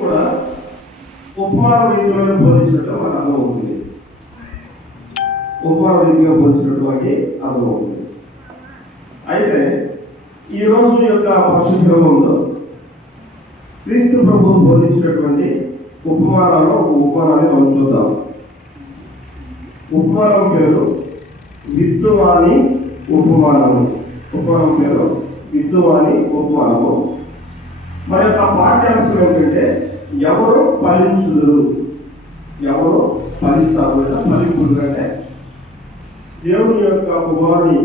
కూడా ఉపమాన రీతిలోనే బోధించడం మనకు అర్థమవుతుంది. ఉపమాన రీతిగా బోధించినట్టు మనకి అర్థమవుతుంది. అయితే ఈరోజు యొక్క పరిశుద్ధ గ్రంథంలో క్రీస్తు ప్రభువు బోధించినటువంటి ఉపమానాల్లో ఒక ఉపమానాన్ని మనం చూద్దాం. ఉపమానం పేరు విత్తువాని ఉపమానము. ఉపమానం పేరు విత్తువాని ఉపమానము. మన యొక్క పాఠ్యాంశం ఏంటంటే ఎవరు ఫలించుదురు, ఎవరు ఫలిస్తారు లేదా ఫలింపుడు అంటే దేవుని యొక్క కుమారుని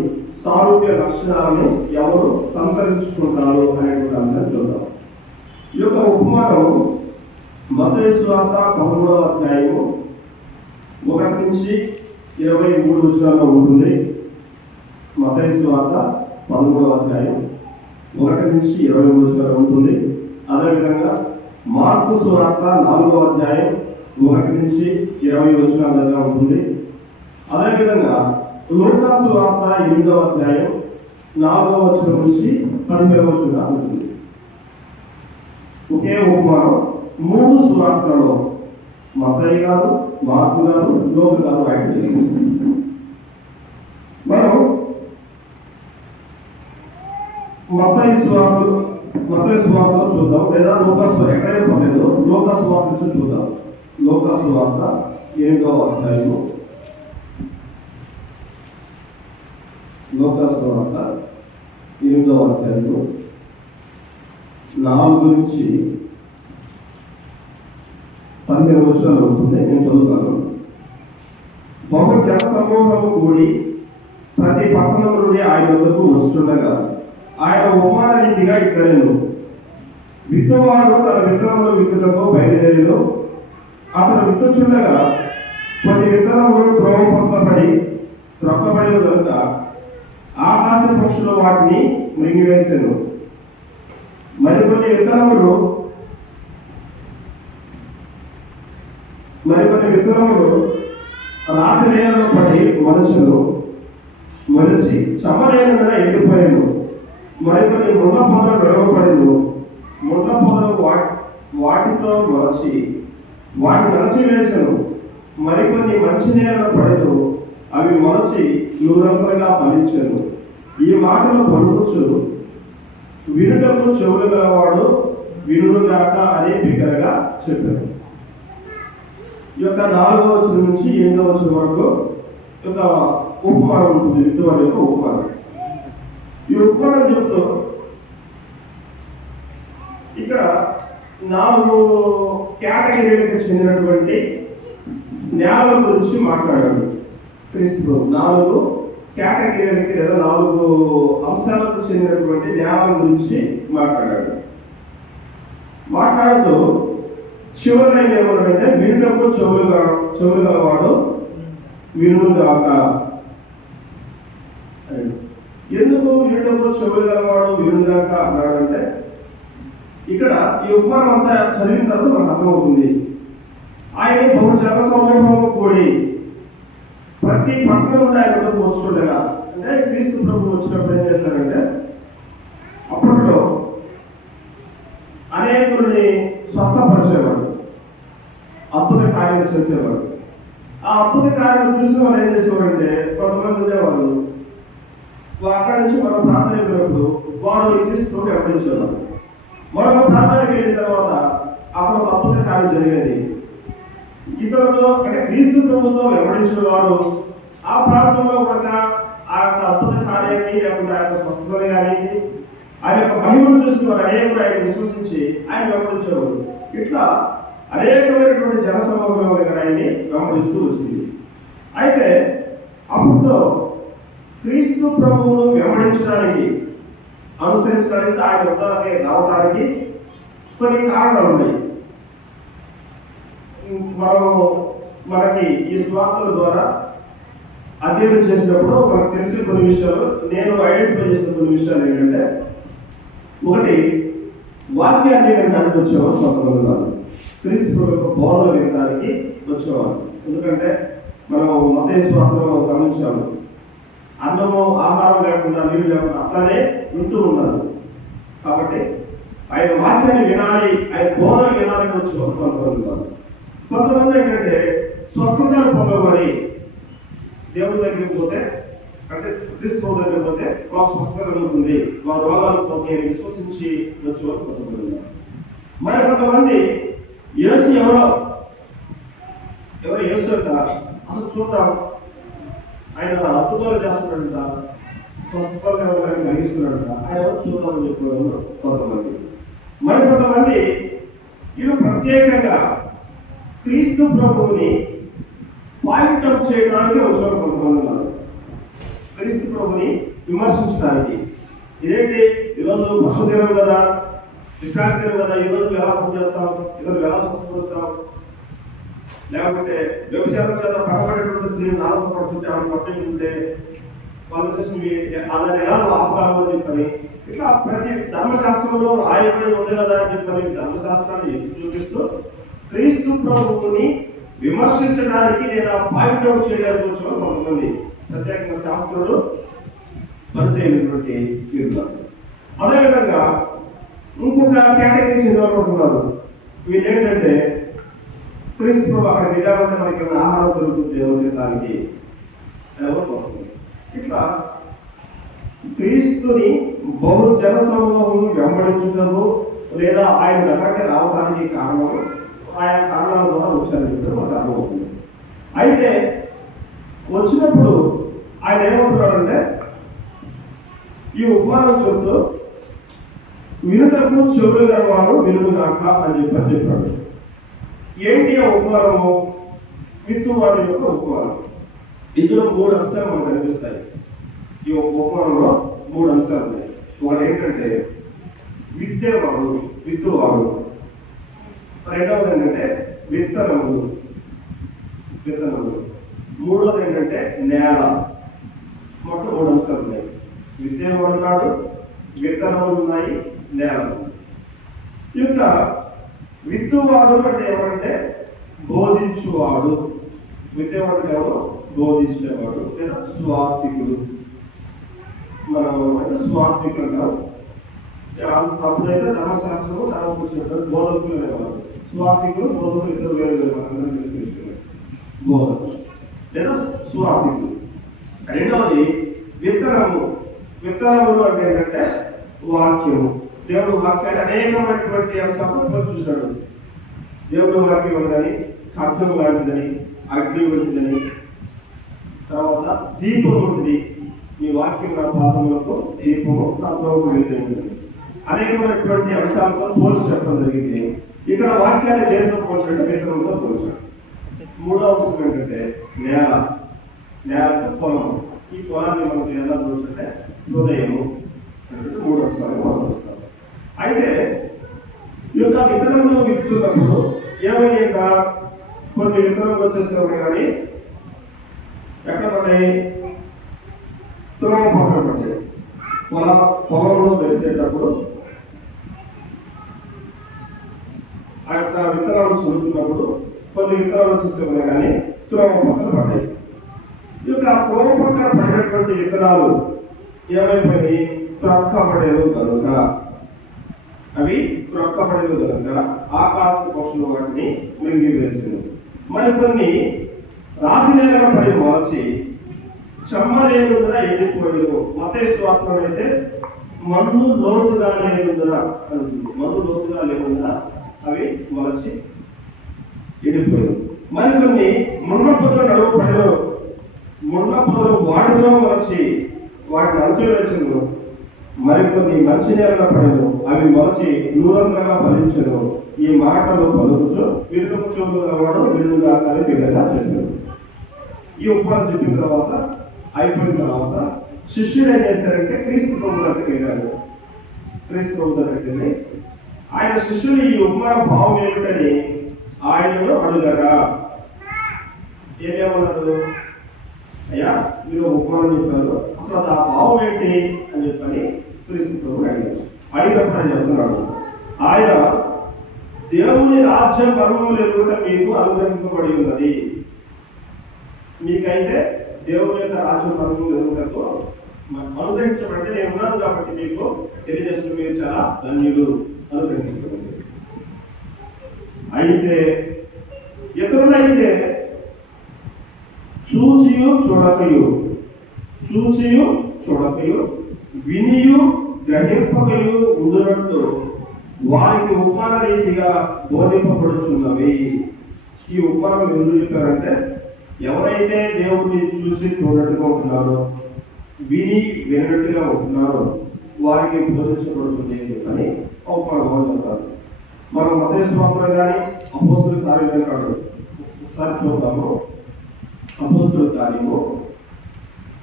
సారూప్య లక్షణాలను ఎవరు సంతరించుకుంటారు అనేటువంటి అంశాన్ని చూద్దాం. ఈ యొక్క ఉపమానం మత్తయి సువార్త 13వ అధ్యాయము 1 నుంచి 23 వచనాల్లో ఉంటుంది. మత్తయి సువార్త 13వ అధ్యాయం 1 నుంచి 23 వచనాలు ఉంటుంది. అదేవిధంగా మార్కు సువార్త 4వ అధ్యాయం 1 నుంచి 20 వచనాల దగ్గర ఉంటుంది. అదేవిధంగా లూకా సువార్త 8వ అధ్యాయం 4వ వచనం నుంచి 17వ వచనం ఉంటుంది. ఒకే ఉపమానం 3 సువార్తలలో మత్తయి గారు, మార్కు గారు, లూకా గారు రాయడం జరిగింది. మనం మత్తయి సువార్తలో చూద్దాం, లేదా లూకా సువార్త ఎక్కడైనా పర్లేదు, లూకా సువార్త నుంచి చూద్దాం. లూకా సువార్త 8వ అధ్యాయము, లూకా సువార్త 8వ అధ్యాయము 4 నుంచి 12 వచనాలు ఉంటుంది. నేను చదువుతాను. బహు జన సమూహము కూడి ప్రతి పట్టణం నుండి ఆయన వద్దకు వస్తుండగా ఆయన ఉపమాన రీతిగా ఇట్లనెను. విత్తువాడు తన విత్తనములు విత్తుటకు బయలుదేరిను. అతను విత్తుచుండగా కొన్ని విత్తనములు త్రోవ పక్కబడి త్రొక్కబడిన కనుక ఆకాశ పక్షులు వాటిని మృంగివేసెను. మరికొన్ని విత్తనములు రాతి నేలలో పడి మొలిచి చమరేనందున ఎండిపోయాను. మరికొన్ని ముళ్ళ పొదలు విడవబడిను. ముళ్ళ పొదలు వాటితో మొలచి వాటిని నలచివేసెను. మరికొన్ని మంచి నేలలో పడిను. అవి మొలచి నూరంతలుగా ఫలించెను. ఈ మాటలు పలుకుచు వినుటకు చెవులు గలవాడు వినుగాక అని బిగ్గరగా చెప్పారు. ఈ యొక్క 4వ వచనం నుంచి 8వ వచనం వరకు ఒక ఉపమానం ఉంటుంది. విత్తువాని యొక్క ఉపమానం. ఈ ఉపమానం చెప్తూ ఇక్కడ 4 కేటగిరీలకు చెందినటువంటి నేల గురించి మాట్లాడాడు క్రీస్తు. 4 కేటగిరీలకి లేదా 4 అంశాలకు చెందినటువంటి నేల గురించి మాట్లాడుతూ చివరిలో ఏమన్నాడంటే వినుటకు చెవులు గలవాడు వినుగాక. ఎందుకు వినుటకు చెవులు గలవాడు వినుగాక అన్నాడంటే ఇక్కడ ఈ ఉపమానం అంతా చదివిన తర్వాత మనకు అర్థమవుతుంది. ఆయన బహు జన సమూహము కూడి ప్రతి పట్టణం నుండి ఆయన వద్దకు వస్తుండగా, అంటే క్రీస్తు ప్రభువు వచ్చినప్పుడు ఏం చేశారంటే అప్పట్లో అనేకుల్ని స్వస్థపరిచేవాడు, అద్భుత కార్యాలు చేసేవాడు. ఆ అద్భుత కార్యాలు చూసిన వాళ్ళు ఏం చేసేవాడంటే కొంతమంది ఉండేవాళ్ళు అక్కడి నుంచి మరో ప్రార్థన వెళ్ళినప్పుడు వాడు క్రీస్తుతో వెంబడించేవాడు. మరొక ప్రార్థనకి వెళ్ళిన తర్వాత అప్పుడు ఒక అద్భుత కార్యం జరిగేది. ఇతరులతో అంటే క్రీస్తు ప్రభుతో వెంబడించిన వాడు ఆ ప్రాంతంలో కూడా ఆ యొక్క అద్భుత కార్యాన్ని లేకుండా ఆ యొక్క స్వస్థతని కానీ ఆ యొక్క మహిమను చూసిన వారు అనేకులు ఆయన విశ్వసించి ఆయన వెంబడించేవారు. ఇట్లా అనేకమైనటువంటి జన సమూహం దగ్గర ఆయన్ని వెంబడిస్తూ వచ్చింది. అయితే అప్పుడు క్రీస్తు ప్రభువును వెంబడించడానికి అనుసరించడానికి ఆయన వద్దకి రావడానికి కొన్ని కారణాలు ఉన్నాయి. మనకి ఈ స్వార్థల ద్వారా అధ్యయనం చేసినప్పుడు మనకు తెలిసిన కొన్ని విషయాలు, నేను ఐడెంటిఫై చేసిన కొన్ని విషయాలు ఏంటంటే, ఒకటి వాక్యాన్ని వినడానికి వచ్చేవారు కొంతమంది కాదు, క్రీస్తు యొక్క బోధన వినడానికి వచ్చేవారు. ఎందుకంటే మనం మత్తయి స్వార్థలో గమనించాము, అన్నము ఆహారం లేకుండా నీళ్ళు లేకుండా అట్లానే వింటూ ఉన్నారు. కాబట్టి ఆయన వాక్యాన్ని వినాలి, ఆయన బోధన వినాలని వచ్చి కొంతమంది ఉన్నారు. కొంతమంది ఏంటంటే స్వస్థతను పొందమని దేవుడి దగ్గరికి పోతే, అంటే క్రీస్తు దగ్గరికి పోతే మాకు స్వస్థత కలుగుతుంది, మా రోగాలు పోతే విశ్వసించి వచ్చేవారు కొంతమంది ఉన్నారు. మరి కొంతమంది యేసు ఎవరో యేసు అంట, అసలు చూద్దాం, ఆయన అద్భుతాలు చేస్తున్నాడంట, స్వస్థతలు ఎవరికైనా కలిగిస్తున్నాడంట, ఆయన ఎవరు చూద్దామని చెప్పేవారు కొంతమంది. మరి కొంతమంది ఇవి ప్రత్యేకంగా క్రీస్తు ప్రభువుని పాయింట్ అవుట్ చేయడానికి వచ్చారు కొంతమంది ఉన్నారు. క్రీస్తు ప్రభుని విమర్శించడానికి, ఇదేంటి ఈరోజు పశుదినం కదా, విశ్రాంతి దినం కదా, ఈరోజు ఎలా పూజ చేస్తాం, ఈరోజు ఎలా స్వస్థపరుస్తాం, లేకపోతే వ్యభిచారం చేత పక్కబడేటువంటి స్త్రీలు నాలుగు పడుతుంటే ఆమె పట్టుకుంటే వాళ్ళు చేసి అలాగే ఎలా ఆపరాలు అని చెప్పని, ఇట్లా ప్రతి ధర్మశాస్త్రంలో రాయబడి ఉంది కదా అని చెప్పని ధర్మశాస్త్రాన్ని ఎత్తి చూపిస్తూ క్రీస్తు ప్రభువుని విమర్శించడానికి లేదా పాయింట్ అవుట్ చేయడానికి వచ్చిన కొంతమంది ప్రత్యేకంగా శాస్త్రులు పరిశీలినటువంటి వీళ్ళు. అదేవిధంగా ఇంకొక కేటగిరీ చెందినవారు వీళ్ళు ఏంటంటే క్రీస్తు ప్రభు అక్కడ విధానంటే మనకి ఆహారం దొరుకుతుంది తినడానికి ఇట్లా క్రీస్తుని బహుజన సమూహం వెంబడించుటకు లేదా ఆయన దగ్గరికి రావడానికి కారణం ఆయా కారణాల ద్వారా వచ్చారని చెప్పి మనకు అర్థమవుతుంది. అయితే వచ్చినప్పుడు ఆయన ఏమంటున్నాడంటే ఈ ఉపమానం చెబుతూ వినుటకు చెవులు గలవారు వినుడు కాక అని చెప్పాడు. ఏంటి ఆ ఉపమానము? విత్తువాడు యొక్క ఉపమానం. ఇందులో 3 అంశాలు మనకు కనిపిస్తాయి. ఈ ఉపమానంలో 3 అంశాలు ఉన్నాయి. ఒకటి ఏంటంటే విత్తేవాడు, విత్తువాడు. రెండవది ఏంటంటే విత్తనములు. మూడవది ఏంటంటే నేల. మొత్తం 3 అంశాలు ఉన్నాయి. విత్తేవాడు నాడు, విత్తనములు ఉన్నాయి, నేల. ఇంకా విత్తువాడు అంటే ఏమంటే బోధించువాడు. విత్తేవాడు ఎవరు? బోధించేవాడు లేదా స్వార్థికుడు. మనం అంటే స్వార్థికులు అంటాం. అప్పుడైతే ధర్మశాస్త్రము తర్వాత వచ్చినట్టు బోధకులు అనేవారు. స్వార్థికులు, బోధకులు ఇద్దరు వేరు బోధకులు లేదా స్వార్థికులు. రెండవది విత్తనము. విత్తనములు అంటే ఏంటంటే వాక్యము. దేవుడు వాక్యాన్ని అనేకమైనటువంటి అంశాలను చూశాడు. దేవుడు వాక్యం కానీ ఖడ్గం లాంటిదని, అగ్ని వంటిదని, తర్వాత దీపం ఉంటుంది. ఈ వాక్యం నా పాదములకు దీపము, నా త్రోవకు వెలుగు. అనేకమైనటువంటి అంశాలతో పోల్చి చెప్పడం జరిగింది. ఇక్కడ వాక్యాన్ని దేనితో పోల్చాడు? విత్తనంతో పోల్చాడు. మూడో అంశం ఏంటంటే నేల. నేల పొలం. ఈ పొలాన్ని మనకు ఎలా పోల్చంటే హృదయము అంటే 3 అంశాలు మనం చూస్తాం. అయితే ఈ యొక్క విత్తనంలో విత్తుతున్నప్పుడు ఏమైనా కొన్ని విత్తనాలు వచ్చేసేవాయి కానీ ఎక్కడ పడ్డాయి? త్రోవ పక్కన పడ్డాయి. పొలంలో వేసేటప్పుడు ఆ యొక్క విత్తనాలు చదువుతున్నప్పుడు కొన్ని విత్తనాలు వచ్చేసేవాయి కానీ త్రోవ పక్కన పడ్డాయి. ఈ యొక్క త్రోవ పక్కన పడినటువంటి విత్తనాలు ఏమైపోయి ప్రక్కబడేవి కనుక, అవి ప్రక్కబడేవి కనుక ఆకాశ పక్షులు వాటిని మింగివేసింది. మరికొన్ని రాతి నేలలో పడి మొలచి చెమ్మలేనుందున ఎండిపోయేను. మత్తయి సువార్తలో అయితే మన్ను లోతుగా లేనందున అంటుంది. మన్ను లోతుగా లేనందున అవి మొలచి ఎండిపోయారు. మరికొన్ని ముళ్ళ పొదలు నడువు పడిన ముళ్ళ పొదలు వాటిలో మొలచి వాటిని అణచివేసిండు. మరికొన్ని మంచి నేల పడను, అవి మొలచి దూరంగా ఫలించను. ఈ మాటలు పలుకుచు వినుటకు చెవులు గలవాడు వినుగా అని విధంగా చెప్పారు. ఈ ఉపమానం చెప్పిన తర్వాత అయిపోయిన తర్వాత శిష్యుడు ఏం చేశారంటే క్రీస్తు ప్రభు దగ్గరికి వెళ్ళారు. క్రీస్తు ప్రభు దగ్గరికి వెళ్ళి ఆయన శిష్యుడు ఈ ఉపమాన భావం ఏమిటని ఆయనను అడుగగా ఏమన్నారు? అయ్యా మీరు ఉపమానం చెప్పారు, అసలు ఆ భావం ఏంటి అని చెప్పని క్రీస్తు ప్రభు అడిగారు. అడిగినప్పుడు ఆయన చెప్తున్నాడు, ఆయన దేవుని రాజ్యం పర్వములు ఎదుట మీకు అనుగ్రహింపబడి ఉన్నది. మీకైతే దేవుని యొక్క రాజ్యం పర్వములు ఎదుటకు అనుగ్రహించబడితే నేను ఉన్నాను కాబట్టి మీకు తెలియజేస్తున్న మీరు చాలా ధన్యులు అనుగ్రహించబడింది. అయితే ఇతరులైతే చూచియు చూడకయు వినియు గ్రహింపకయు ఉండునట్లు వారికి ఉపమాన రీతిగా బోధింపబడుచున్నవి. ఈ ఉపమానం ఎందుకు చెప్పారంటే, ఎవరైతే దేవుడిని చూసి చూడట్టుగా ఉంటున్నారో, విని వినట్టుగా ఉంటున్నారో వారికి బోధించబడుతుంది అని ఉపమానం చెప్తారు. మనం మత్తయి సువార్తలో కానీ అపోస్తలుల కార్యాలు కాదు, ఒకసారి చూద్దాము. అపోస్తలుల కార్యము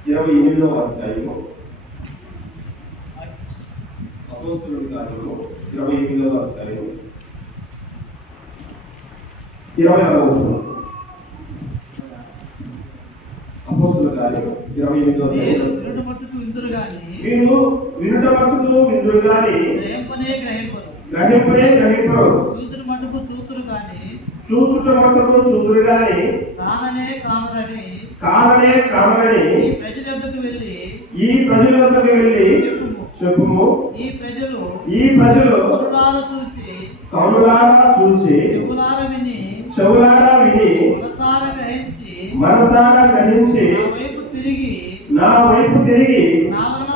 28వ అధ్యాయము. అపోస్తలుల కార్యము 28వ అధ్యాయము 26వ వచనం. అపోస్తలుల కార్యము 28వ అధ్యాయము. మీరు వినుట మట్టుకు విందురు గాని గ్రహింపనే గ్రహింపరు. చూచుట మట్టుకు చూతురు గాని కాననే కానని ఈ ప్రజల వద్దకు వెళ్ళి చెప్పుము. ఈ ప్రజలు కనులారా చూసి చెవులారా విని మనసారా గ్రహించి నా వైపు తిరిగి నా వలన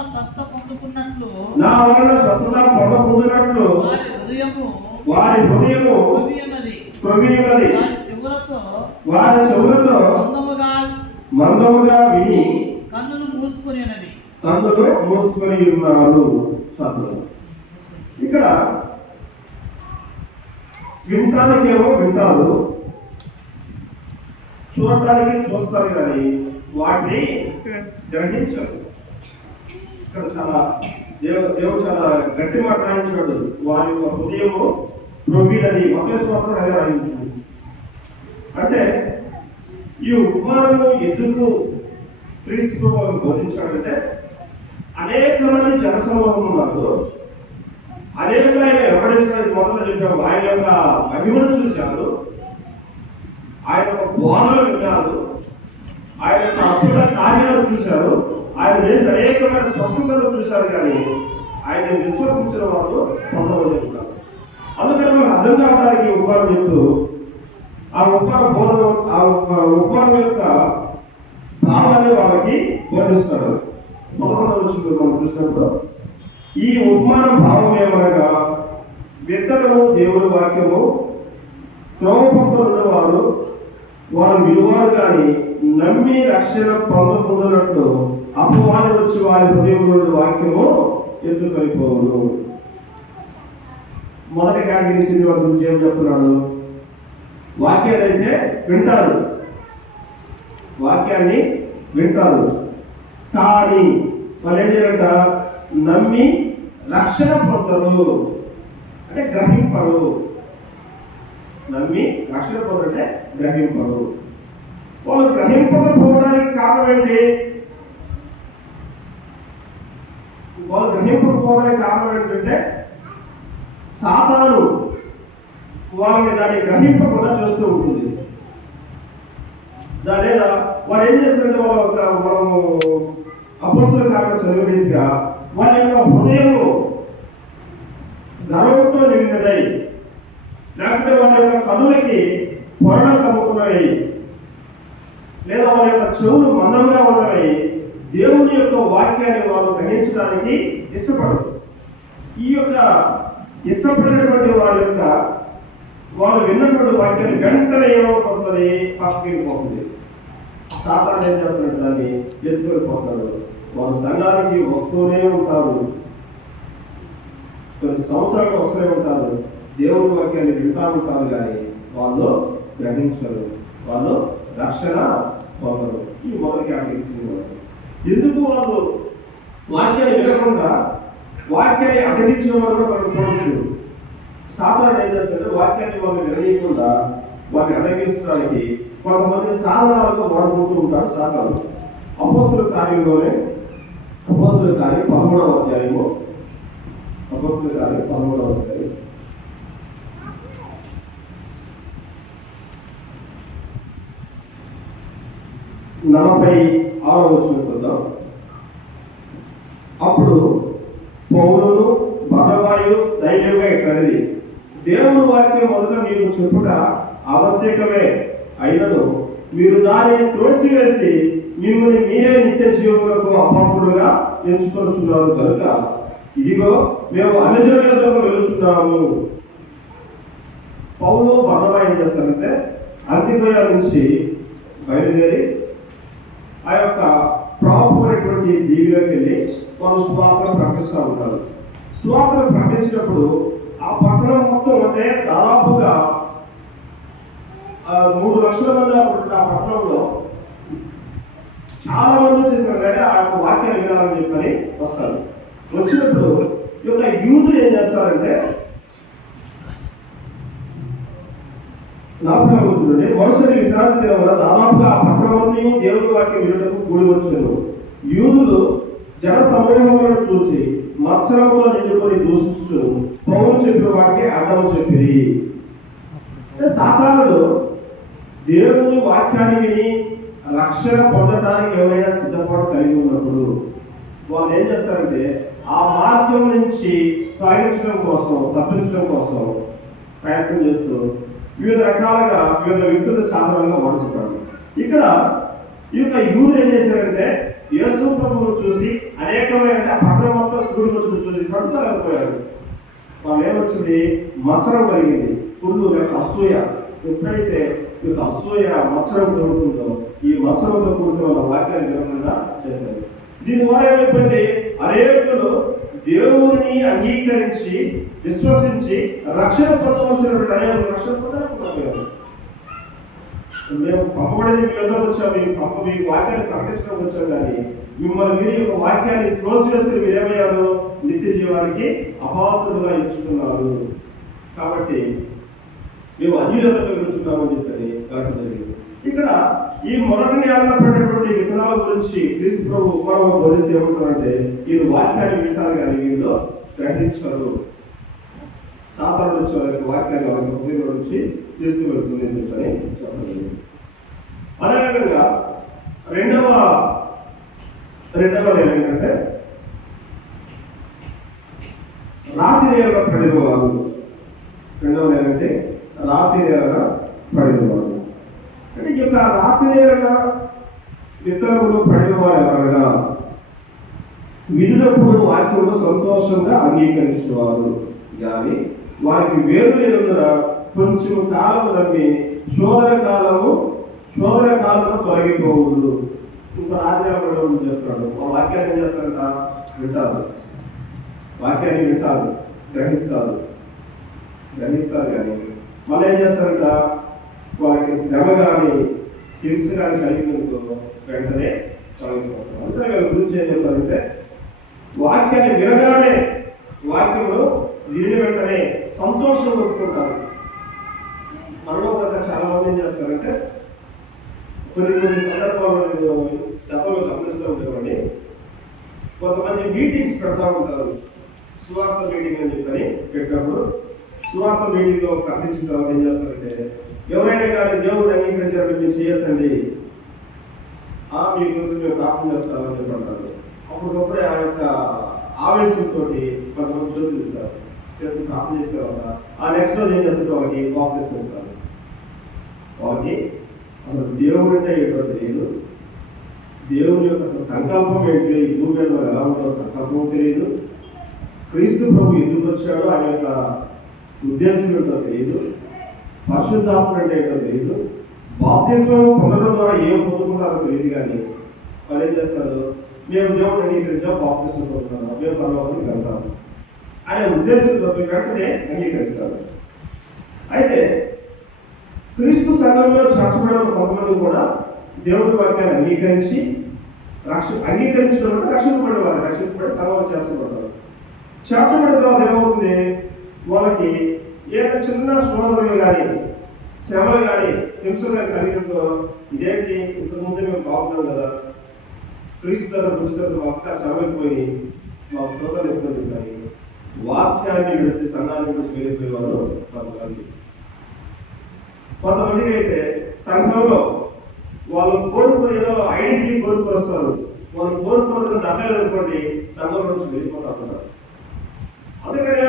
స్వస్థత పొందుకున్నట్లు వారి హృదయము ప్రవీణది. వారి చెవులతో మందముగా విని కన్నులు మూసుకొని ఉన్నారు. ఇక్కడ వినటానికేమో వింటారు, చూడటానికి చూస్తారు, కానీ వాటిని గ్రహించరు. ఇక్కడ దేవుడు చాలా గట్టి మాట రాయించాడు. వారి యొక్క హృదయము ప్రవీణది. మత్తయి సువార్తలో అదే రాయించాడు. అంటే ఈ ఉపమానము ఎందుకు క్రీస్తు వాళ్ళని బోధించాడంటే, అనేక మంది జనసమూహం ఉన్నారు, అనేక ఆయన వెంబడించడానికి మొదలు చెప్పాము. ఆయన యొక్క మహిమను చూశారు, ఆయన యొక్క బోధనలు విన్నారు, ఆయన యొక్క అద్భుత కార్యాలు చూశారు, ఆయన చేసి అనేకమైన స్వస్థతలు చూశారు, కానీ ఆయన విశ్వసించిన వాళ్ళు కొంతమంది ఉన్నారు. అందుకని మనకు అర్థం కావడానికి ఉపమానం చెప్తూ ఆ ఉపమానం యొక్క భావాన్ని వాళ్ళకి బోధిస్తారు. మొదటి వచ్చింది మనం చూసినప్పుడు ఈ ఉపమాన భావం ఏమనగా, విత్తనము దేవుని వాక్యము త్రోవపక్కన వారు విలువారు కానీ నమ్మి రక్షణ పొందకుండానట్లు అపవాదం వచ్చి వారి హృదయంలో వాక్యము ఎత్తుకొనిపోవును. మొదటి కేటగిరీ వారి గురించి ఏం చెప్తున్నాడు? వాక్యాన్ని వింటారు కానీ వాళ్ళు ఏం చేయాలంట? నమ్మి రక్షణ పొందరు, అంటే గ్రహింపరు. నమ్మి రక్షణ పొందంటే గ్రహింపరు. వాళ్ళు గ్రహింపకపోవడానికి కారణం ఏంటి? ఏంటంటే సాతాను వాళ్ళని దాన్ని గ్రహింపకుండా చేస్తూ ఉంటుంది. దాని వారు ఏం చేస్తారంటే, మనము అపోస్తలుల కార్యం చదివినట్టుగా వాళ్ళ యొక్క హృదయము గర్వంతో నిండినదై, లేకపోతే వాళ్ళ యొక్క కన్నులకి పొరలు కమ్ముకున్నవి, లేదా వాళ్ళ యొక్క చెవులు మందంగా ఉన్నవి, దేవుని యొక్క వాక్యాన్ని వాళ్ళు గ్రహించడానికి ఇష్టపడరు. ఈ యొక్క ఇష్టపడినటువంటి వాళ్ళు విన్నటువంటి వాక్యాన్ని వెంటనే ఏమవుతుంది? పక్కకి పోతుంది. సాతాను ఏం చేస్తున్నట్టు దాన్ని ఎత్తుకొని వాళ్ళు సంఘానికి వస్తూనే ఉంటారు, కొన్ని సంవత్సరాలు వస్తూనే ఉంటారు, దేవుని వాక్యాన్ని వింటా ఉంటారు, కానీ వాళ్ళు గ్రహించరు, వాళ్ళు రక్షణ పొందరు. ఈ మొదటి కేటగిరీ వాళ్ళు. ఎందుకు వాళ్ళు వాక్యాన్ని వినకుండా వాక్యాన్ని అడ్డగించిన వాళ్ళు మనం చూడవచ్చు. సాధారణ ఏం చేస్తారంటే, వాక్యాన్ని వాళ్ళు విననీయకుండా వాటిని అడ్డగించడానికి కొంతమంది సాధనాలుగా వాడుకుంటూ ఉంటారు. సాధనాలు అపోస్తలుల కార్యం 13వ అధ్యాయము 46వ వచనం చూద్దాం. అప్పుడు పౌలును బర్నబాయు ధైర్యంగా ఇట్లా జరిగింది. దేవుని వాక్యం మొదట మీకు చెప్పుట ఆవశ్యకమే అయినను మీరు దానిని త్రోసివేసి మిమ్మల్ని మీరే నిత్య జీవములకు అపాత్రులుగా ఎంచుకొనుచున్నారు కనుక ఇదిగో మేము అన్యజనులకు వెళుచున్నాము. పౌలు బర్నబా ఏం చేస్తారంటే అంత్యోక్య నుంచి బయలుదేరి ఆ యొక్క ప్రాపమైనటువంటి దీవిలోకి వెళ్ళి వాళ్ళు సువార్తను ప్రకటిస్తూ ఉంటారు. సువార్తను ప్రకటించినప్పుడు ఆ పట్టణం మొత్తం అంటే దాదాపుగా 3 లక్షల మంది ఆ పట్టణంలో చాలా మంది వచ్చేసారు. కానీ ఆ యొక్క వాక్యాన్ని వినాలని చెప్పని వస్తారు. వచ్చినప్పుడు ఈ యొక్క యూతులు ఏం చేస్తారంటే చూడండి, మనుషులు విశ్రాంతి వల్ల దాదాపుగా ఆ పట్టణమంతా దేవుని వాక్యం వినటకు కూడి వచ్చారు. యూదులు జన సమూహములను చూసి మత్సరంతో నిండుకొని దూషిస్తూ పౌలు చెప్పిన వాటికి అర్థం చెప్పిరి. సాతానుడు దేవుని వాక్యాన్ని విని రక్షణ పొందడానికి ఎవరైనా సిద్ధపాటు కలిగి ఉన్నప్పుడు వాళ్ళు ఏం చేస్తారంటే ఆ మార్గం నుంచి తొలగించడం కోసం, తప్పించడం కోసం ప్రయత్నం చేస్తూ వివిధ రకాలుగా వివిధ వ్యక్తులు సాధారణంగా వాడుతుంటారు. ఇక్కడ ఈ యొక్క యూదులు ఏం చేశారంటే యేసు ప్రభువును చూసి అనేకమైన పట్టణం మొత్తం కూడికొచ్చుకుని చూసి పట్టుకోలేకపోయారు. వాళ్ళు ఏమొచ్చింది, మత్సరం కలిగింది, కుళ్ళు లేక అసూయ. ఎప్పుడైతే ఈ యొక్క అసూయ మత్సరం జరుగుతుందో ఈ మత్సరంతో కూడుకున్న వాక్యాన్ని వినకుండా చేశారు. దీని ద్వారా ఏమైపోయింది, అనేకులు దేవుని అంగీకరించి విశ్వసించి రక్షణ పొందవలసినటువంటి అనేక రక్షణ పొందలేకపోయారు. మేము పంపబడేది మీ వద్దకు వచ్చాము, మీ వాక్యాన్ని ప్రకటించడం వచ్చాం, కానీ మిమ్మల్ని మీరు యొక్క వాక్యాన్ని త్రోసివేస్తే మీరేమయ్యారు, నిత్య జీవానికి అపాత్రులుగా ఎంచుకున్నారు. కాబట్టి మేము అన్యులతో వెలుచున్నామని చెప్పని కావడం జరిగింది. ఇక్కడ ఈ మొదటి న్యాయంలో పడినటువంటి విత్తనాల గురించి క్రీస్తు ప్రభు ఉపమానం బోధిస్తే ఏమంటారంటే వీళ్ళు వాక్యాన్ని వింటారు కానీ వీళ్ళు గ్రహించరు. సాధారణ వాక్యాన్ని వాళ్ళకి హృదయంలో నుంచి తీసుకువెళ్తుంది అని చెప్పని చెప్పడం జరిగింది. అదేవిధంగా రెండవ ఏంటంటే రాతి నేలగా పడిన వారు. రెండవ ఏంటంటే రాతి నేలగా పడిన వారు. అంటే ఈ యొక్క రాతి నేలగా విత్తనములు పడిన వారు ఎవరగా విన్నప్పుడు వాక్యంలో సంతోషంగా అంగీకరించేవారు, కానీ వారికి వేరు లేనందున కొంచెం కాలం నమ్మి శోధన కాలంలో తొలగిపోవద్దు. ఇంకా రాజ్యాంగం చేస్తున్నాడు. ఆ వాక్యాన్ని ఏం చేస్తారంట, వింటారు, వాక్యాన్ని వింటారు, గ్రహిస్తారు కానీ మళ్ళీ ఏం చేస్తారంట, వాళ్ళకి శ్రమ కానీ హింస కానీ కలిగినందుకు వెంటనే తొలగిపోతారు. అంటే వీళ్ళ గురించి ఏం చెప్తారంటే వాక్యాన్ని వినగానే వాక్యంలో విని వెంటనే సంతోషం కొట్టుకుంటారు. మనలో చాలా మంది ఏం చేస్తారంటే కొన్ని సందర్భాల్లో నేను గతంలో గమనిస్తూ ఉండేవాడిని. కొంతమంది మీటింగ్స్ పెడతా ఉంటారు, సువార్త మీటింగ్ అని చెప్పని పెట్టినప్పుడు సువార్త మీటింగ్లో ప్రకటించిన తర్వాత ఏం చేస్తారంటే ఎవరైనా కానీ దేవుడు అంగీకరించాలని మీరు చేయొద్దండి, మీ గురించి మేము ప్రార్థన చేస్తామని చెప్పి అంటారు. అప్పటికప్పుడే ఆ యొక్క ఆవేశంతో కొంతమంది చేతులు ప్రార్థన చేసిన తర్వాత ఆ నెక్స్ట్ రోజు ఏం చేస్తారు, వాళ్ళకి బాప్తిస్మం ఇస్తారు. వాళ్ళకి అసలు దేవుడు అంటే ఏంటో తెలియదు, దేవుని యొక్క సంకల్పం ఏంటి, ఈ భూమి మీద ఎలా ఉందో సంకల్పం తెలియదు, క్రీస్తు ప్రభు ఎందుకు వచ్చాడో ఆయన యొక్క ఉద్దేశం ఏంటో తెలియదు, పరిశుద్ధాత్మ అంటే ఏంటో తెలియదు, బాప్తిస్మం పొందడం ద్వారా ఏం పొందుకుంటారో తెలియదు. కానీ వాళ్ళు ఏం చేస్తారు, మేము దేవుడు అంగీకరించాం, బాప్తిస్మం పొందుతున్నాం, మేము పరలోకానికి వెళ్తాము అనే ఉద్దేశంతో వెంటనే అంగీకరిస్తారు. అయితే క్రీస్తు సంఘంలో చేర్చబడిన కొంతమంది కూడా దేవుని వాక్యాన్ని అంగీకరించడం అంటే రక్షించబడేవారు, రక్షించబడి సంఘంలో చేర్చబడతారు. చేర్చబడిన తర్వాత ఏమవుతుంది, వాళ్ళకి ఏదైనా చిన్న శోధనలు కానీ శ్రమలు కానీ హింసలు కానీ కలిగినప్పుడు ఇదేంటి ఇంతకుముందే మేము బాగున్నాం కదా, క్రీస్తు రుచితో ఒక్క శ్రమపోయి మా శ్రోతలు ఎక్కువ చెప్పాయి, వాక్యాన్ని విడిచి సంఘాన్ని విడిచి వెళ్ళిపోయేవారు కొంతమంది. కొంతమందికి అయితే సంఘంలో వాళ్ళు కోరుకునేదో ఐడెంటిటీ కోరుకు వస్తారు, వాళ్ళు కోరుకున్నది దక్కలేదు అనుకోండి సంఘం నుంచి వెళ్ళిపోతా ఉంటారు. అందుకనే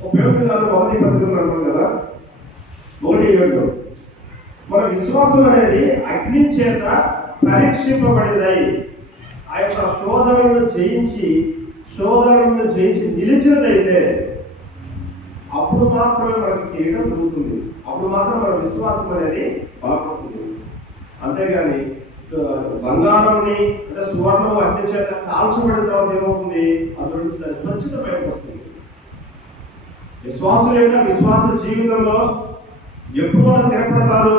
పేరు గారు 1 పత్రికలు అంటారు కదా, 1:7 మన విశ్వాసం అనేది అగ్ని చేత పరీక్షింపబడేదై ఆ యొక్క శోధనలను జయించి నిలిచినదైతే అప్పుడు మాత్రమే మనకి కిరీటం దొరుకుతుంది. అప్పుడు మాత్రం మన విశ్వాసం అనేది బలపడుతుంది. అంతేగాని బంగారంని అంటే సువర్ణం అగ్ని చేత కాల్చబడిన తర్వాత ఏమవుతుంది, అందులో నుంచి దాని స్వచ్ఛత బయటకు వస్తుంది. విశ్వాస జీవితంలో ఎప్పుడు వాళ్ళు స్థిరపడతారు,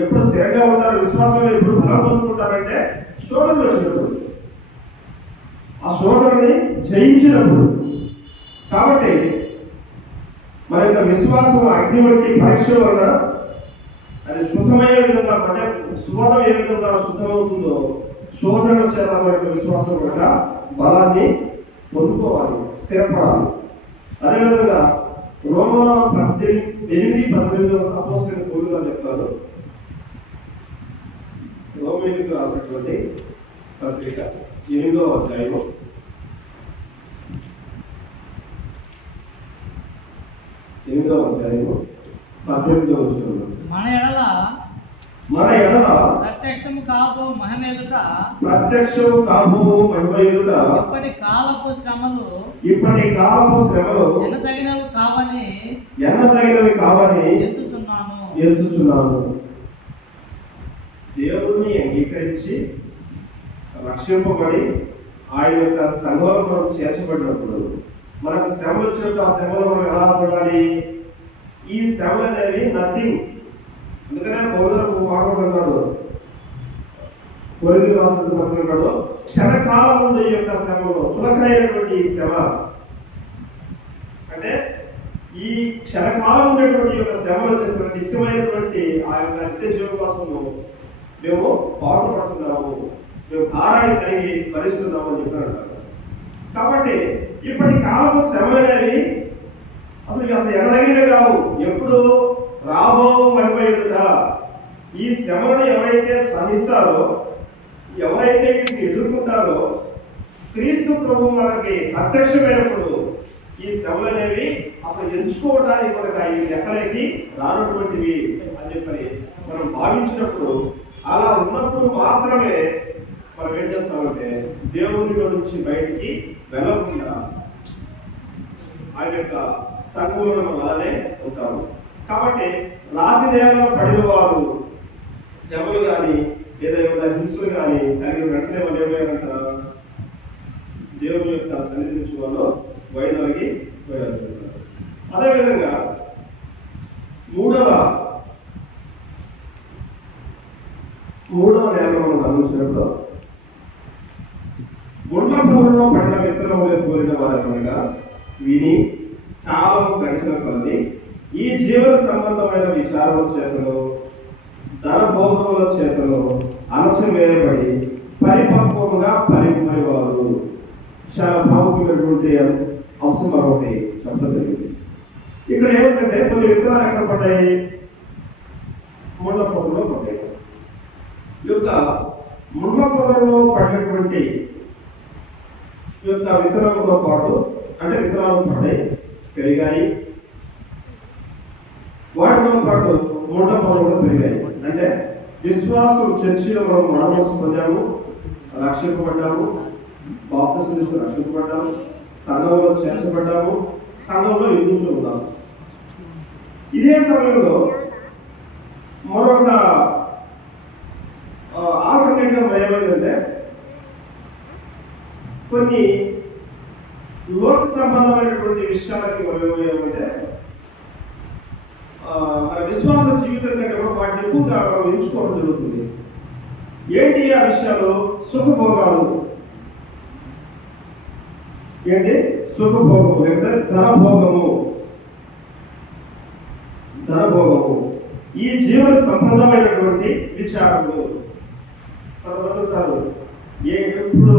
ఎప్పుడు స్థిరంగా ఉంటారు, విశ్వాసంలో ఎప్పుడు బలం పొందుకుంటారంటే శోధనలు వచ్చినప్పుడు, ఆ శోధనని జయించినప్పుడు. కాబట్టి మన యొక్క విశ్వాసం అగ్ని వంటి పరీక్ష వలన అది శుద్ధమయ్యే విధంగా, అంటే సువర్ణం ఏ విధంగా శుద్ధమవుతుందో శోధన చేత మన యొక్క విశ్వాసం కూడా బలాన్ని పొందుకోవాలి, స్థిరపడాలి. అదేవిధంగా రోమా 8:18 అపోస్తలుడైన పౌలు గారు చెప్తారు. రోమీయులకు రాసినటువంటి పత్రిక 8వ అధ్యాయము 18వ వచనం, మన ఎడల ప్రత్యక్షము కాబో మహిమ ఎదుట ఇప్పటి కాలపు శ్రమలు ఎన్నతగినవి కావని ఎంచుచున్నాను. దేవుణ్ణి అంగీకరించి రక్షింపబడి ఆయన యొక్క సంఘంలో మనం చేర్చబడినప్పుడు మనకు శ్రమలు వచ్చినప్పుడు ఆ శ్రమలు మనం ఎలా చూడాలి? ఈ శ్రమలు అనేవి నథింగ్. అందుకనే పౌరులకు మాట్లాడుతున్నాడు, కొరింథీయులకు రాసిన పత్రికలో క్షణకాలం ముందు ఈ యొక్క శ్రమలో చులకనైనటువంటి ఈ శ్రమ అంటే ఈ క్షణకాలం ఉండేటువంటి యొక్క శ్రమలు వచ్చేసినటువంటి ఇష్టమైనటువంటి ఆ యొక్క నిత్య జీవం కోసము మేము పాటుపడుతున్నాము, మేము భారాన్ని కలిగి భరిస్తున్నాము అని చెప్పి అంటారు. కాబట్టి ఇప్పటి కాలపు శ్రమలు అనేవి అసలు ఎడదగినవి కావు. ఎప్పుడు రాబో మహిమ ఎదుట ఈ శ్రమలను ఎవరైతే సహిస్తారో, ఎవరైతే వీటిని ఎదుర్కొంటారో, క్రీస్తు ప్రభు మనకి ప్రత్యక్షమైనప్పుడు ఈ శ్రమలు అనేవి అసలు ఎంచుకోవడానికి కూడా ఇవి ఎక్కడికి రానటువంటివి అని చెప్పని మనం భావించినప్పుడు, అలా ఉన్నప్పుడు మాత్రమే మనం ఏం చేస్తామంటే దేవునిలో నుంచి బయటికి వెళ్ళకుండా ఆయన యొక్క సంఘంలో మనం అలానే ఉంటాము. కాబట్టి రాతి నేలలో పడిన వారు శ్రమలు కానీ లేదా హింసలు కానీ కలిగిన వెంటనే వాళ్ళు ఏమైనా దేవుని యొక్క సన్నిధి నుంచి వాళ్ళు వైదొలిగి పోయారు. అదేవిధంగా మూడవ నేలలో మనం గమనించినప్పుడు గుండపూర్లో పడిన విత్తనములు కోరిన వారి కనుక విని కాలము గడిచిన కొలది ఈ జీవన సంబంధమైన విచారణ చేతలో ధన భోగముల చేతలో అణచివేయబడి పరిపక్వముగా ఫలింపేవారు. చాలా ప్రాముఖ్యమైనటువంటి అంశం మరొకటి చెప్పడం జరిగింది. ఇక్కడ ఏమిటంటే కొన్ని విత్తనాలు ఎక్కడ పడ్డాయి? ముళ్ళ పొదలో పడ్డాయి. ఈ యొక్క ముళ్ళ పొదలో పడినటువంటి ఈ యొక్క విత్తనాలతో పాటు అంటే విత్తనాలు పడ్డాయి, పెరిగాయి, వాటితో పాటు ముళ్ళ పొదలు కూడా పెరిగాయి. అంటే విశ్వాసం చర్చిలో మనం మానవసం పొందాము, రక్షింపబడ్డాము, బాప్తిసం తీసుకుని రక్షింపబడ్డాము, సంఘంలో చేర్చబడ్డాము, సంఘంలో ఎదుగుతున్నాము. ఇదే సమయంలో మరొక ఆల్టర్నేట్గా ఏమైందంటే కొన్ని లోక సంబంధమైనటువంటి విషయాలకి మనం ఏమంటే మన విశ్వాస జీవితం కంటే కూడా వాటిని ఎక్కువగా మనం ఎంచుకోవడం జరుగుతుంది. ఏంటి ఆ విషయాలు? సుఖభోగాలు. ఏంటి? సుఖభోగము లేదా ధనభోగము. ఈ జీవన సంబంధమైనటువంటి విచారములు. కొంతమంది ఎప్పుడు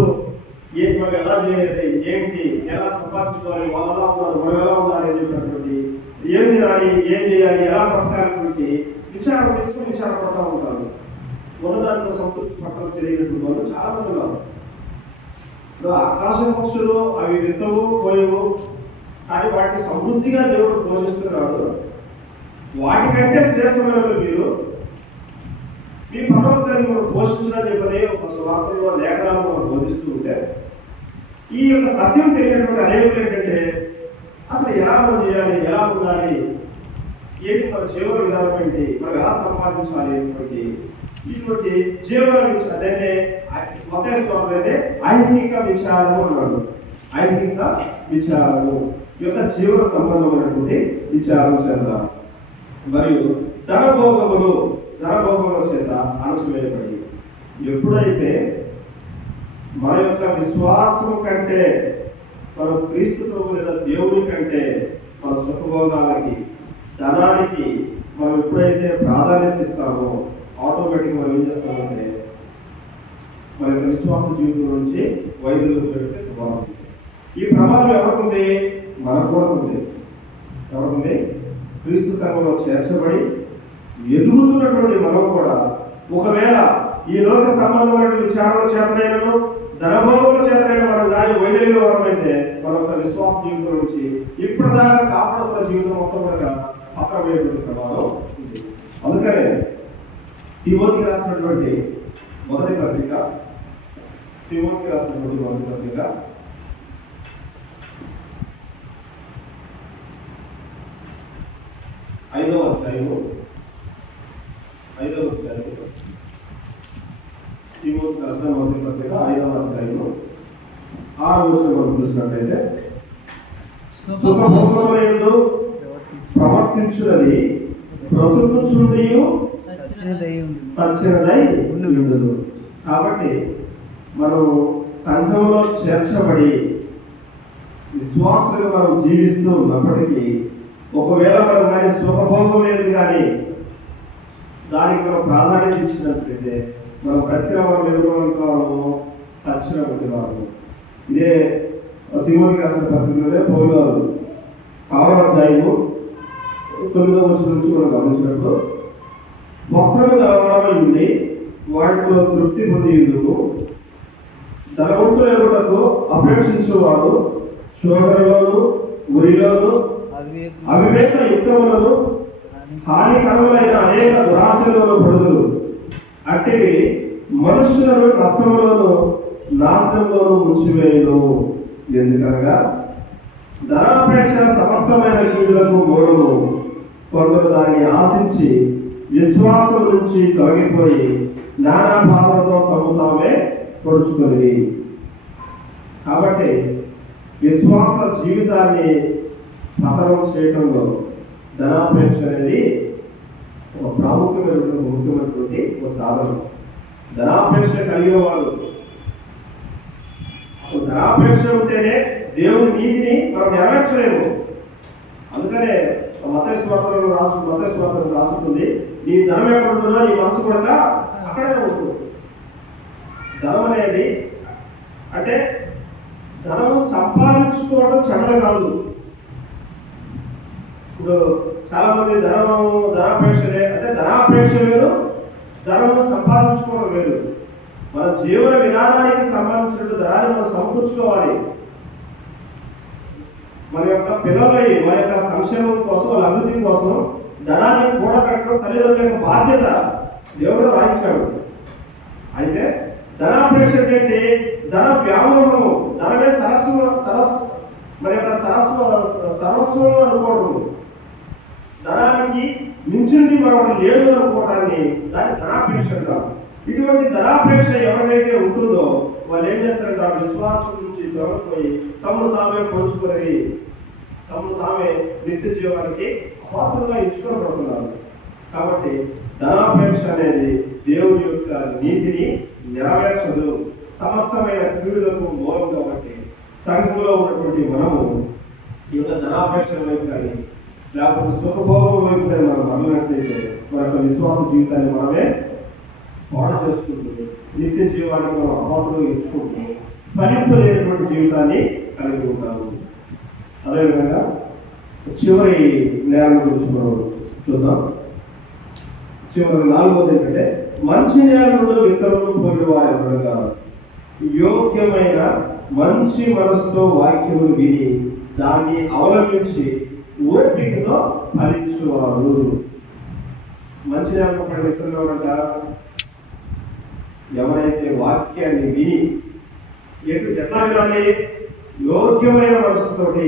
మనం ఎలా చేయాలి, ఏంటి, ఎలా సంపాదించుకోవాలి, వాళ్ళు ఎలా ఉన్నారు, మనం ఎలా ఉండాలి అనేటటువంటి, ఏం తినాలి, ఏం చేయాలి, ఎలా బ్రతకాలనేటువంటి విచారం తీసుకుని విచారపడతా ఉంటారు. ఉన్నదాంట్లో సంతృప్తి పట్టడం తెలియనటువంటి వాళ్ళు చాలా మంది ఉన్నారు. ఆకాశ పక్షులు అవి విత్తవు పోయవు, కానీ వాటిని సమృద్ధిగా దేవుడు పోషిస్తున్నాడు. వాటికంటే శ్రేష్టమైన మీరు మీ పర్వతాన్ని మనం పోషించడం చెప్పని ఒక సువార్తలో లేఖనాలు మనం బోధిస్తూ ఉంటే ఈ యొక్క సత్యం తెలియనటువంటి అనేకులు ఏంటంటే అసలు ఎలా మనం చేయాలి, ఎలా ఉండాలి, ఏంటి మన జీవన విధానం ఏంటి, మనం ఎలా సంపాదించాలి అనేటువంటి ఇటువంటి జీవన అదే మొత్తం అయితే ఐహిక విచారము అన్నాడు. ఐహిక విచారము యొక్క జీవన సంబంధమైనటువంటి విచారం చేద్దాం. మరియు ధనభోగముల చేత అణచివేయబడి ఎప్పుడైతే మన యొక్క విశ్వాసం కంటే మన క్రీస్తుతో లేదా దేవుని కంటే మన సుఖభోగాలకి ధనానికి మనం ఎప్పుడైతే ప్రాధాన్యత ఇస్తామో ఆటోమేటిక్ మనం ఏం చేస్తామంటే మన యొక్క విశ్వాస జీవితం నుంచి వైద్యులు పెడితే ప్రమాదం. ఈ ప్రమాదం ఎవరికి మనకు కూడా ఉంది. ఎవరికి? క్రీస్తు సంఘంలో చేర్చబడి ఎదుగుతున్నటువంటి మనం కూడా ఒకవేళ ఈ లోక సంబంధమైన విచారణ చేతనైనను ధనభోగముల చేతనైన మనం దాని వైద్యుల వరమైతే మన యొక్క విశ్వాస జీవితం నుంచి ఇప్పటిదాకా కాపాడుతున్న జీవితం మొత్తం కూడా పక్కనమైనటువంటి ప్రమాదం ఉంది. అందుకనే తిమోతికి రాసినటువంటి మొదటి పత్రిక 5వ అధ్యాయము తిమోతికి రాసిన మొదటి పత్రిక 5వ అధ్యాయము 6వ వచనం మనం చూసినట్లయితే సుఖభోగములందు ప్రవర్తించున్నది బ్రతుకుచుండియు సచ్చినదై ఉండును. కాబట్టి మనం సంఘంలో చేర్చబడి విశ్వాసులుగా మనం జీవిస్తూ ఉన్నప్పటికీ ఒకవేళ మనం కానీ సుఖభోగం లేదు కానీ దానికి మనం ప్రాధాన్యత ఇచ్చినట్లయితే మనం బ్రతికిన మనం ఎదుర్కొంటాము, సచ్చిన ఉండేవారు. ఇదే తిమోతికి రాసిన పత్రికలోనే పౌలు గారు 6వ అధ్యాయము 9వ వచనం నుంచి మనం గమనించినప్పుడు వస్త్రము గలవారమై ఉండి వాటితో తృప్తి పొందియుదుము, ధనవంతుల ఎరుటకు అపేక్షించువాడు శోధనలోను ఉరిలోను అవివేక యుక్తములను హానికరములైన అనేక దురాశలను పడుదురు. అట్టివి మనుషులను కష్టములను నాశనంలోను ముంచివేయును. ఎందుకనగా ధనాపేక్ష సమస్తమైన కీడులకు మూలము. కొందరు దాన్ని ఆశించి విశ్వాసం నుంచి తొలగిపోయి నానా బాధలతో తమ తామే పొడుచుకొని. కాబట్టి విశ్వాస జీవితాన్ని పతనం చేయడంలో ధనాపేక్ష అనేది ఒక ముఖ్యమైనటువంటి ఒక సాధనం. ధనాపేక్ష కలిగిన వాళ్ళు ధనాపేక్ష ఉంటేనే దేవుని నీతిని మనం నెరవేర్చలేము. అందుకనే మత్తయి సువార్తలో రాసుకుంటుంది, నీ ధనం ఎక్కడ ఉంటుందో నీ మనసు కూడా అక్కడే ఉంటుంది. ధనం అనేది అంటే ధనము సంపాదించుకోవడం చెడ్డ కాదు. ఇప్పుడు చాలా మంది ధనాపేక్షలే అంటే ధనాపేక్ష వేరు, ధనము సంపాదించుకోవడం వేరు. మన జీవన విధానానికి సంబంధించిన ధనాన్ని మనం సమకూర్చుకోవాలి. మన యొక్క పిల్లలని మన యొక్క సంక్షేమం కోసం, వాళ్ళ అభివృద్ధి కోసం ధనాన్ని కూడబెట్టడం తల్లిదండ్రుల యొక్క బాధ్యత దేవుడు రాయించాడు. అయితే ధనాపేక్ష ఏంటి? ధన వ్యామోహము, ధనమే మన యొక్క సర్వస్వం అనుకోవడం, ధనానికి మించింది మరొకటి లేదు అనుకోవడాన్ని దాన్ని ధనాపేక్ష అంటారు. ఇటువంటి ధనాపేక్ష ఎవరికైతే ఉంటుందో వాళ్ళు ఏం చేస్తారంటే ఆ విశ్వాసం నుంచి తొలగిపోయి తమను తామే పంచుకొని తమను తామే నిత్య జీవానికి పాత్రగా ఇచ్చుకోబడుతున్నారు. కాబట్టి ధనాపేక్ష అనేది దేవుని యొక్క నీతిని నెరవేర్చదు, సమస్తమైన కీడులకు మూలం. కాబట్టి సంఘంలో ఉన్నటువంటి మనము ఈ యొక్క ధనాపేక్ష వైపు కానీ లేకపోతే సుఖభోగం వైపు కానీ మనం మరలినట్లయితే మన యొక్క విశ్వాస జీవితాన్ని మనమే పాడు చేసుకుంటూ నిత్య జీవాన్ని మనం అపాత్రలో ఇచ్చుకుంటూ ఫలింపు లేనటువంటి జీవితాన్ని కలిగి ఉంటాము. అదేవిధంగా చివరి జ్ఞానం గురించి మనం చూద్దాం. చివరి 4వది ఏంటంటే మంచి జ్ఞానుడు ఇతరులు పోయేవారు ఎవరుగా యోగ్యమైన మంచి మనసుతో వాక్యములు విని దాన్ని అవలంబించి ఓపికతో ఫలించువారు. మంచి నేల పడిన వ్యక్తులు అంట ఎవరైతే వాక్యాన్ని విని ఎట్లా వినాలి? యోగ్యమైన మనసుతోటి,